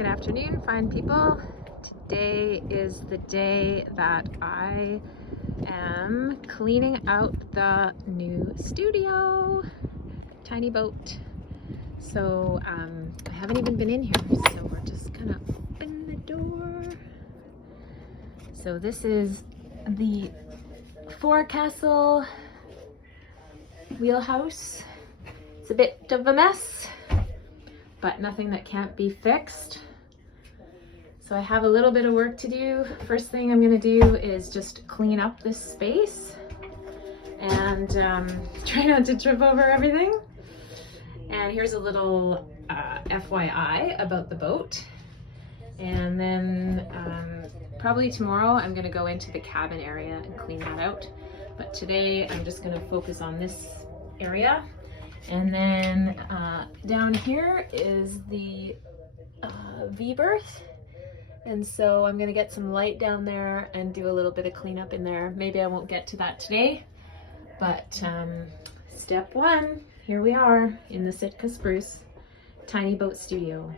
Good afternoon, fine people. Today is the day that I am cleaning out the new studio. Tiny boat. So I haven't even been in here, so we're just gonna open the door. So this is the forecastle wheelhouse. It's a bit of a mess, but nothing that can't be fixed. So I have a little bit of work to do. First thing I'm gonna do is just clean up this space and try not to trip over everything. And here's a little FYI about the boat. And then probably tomorrow I'm gonna go into the cabin area and clean that out. But today I'm just gonna focus on this area. And then down here is the V-berth. And so I'm gonna get some light down there and do a little bit of cleanup in there. Maybe I won't get to that today, but step one, here we are in the Sitka Spruce tiny boat studio.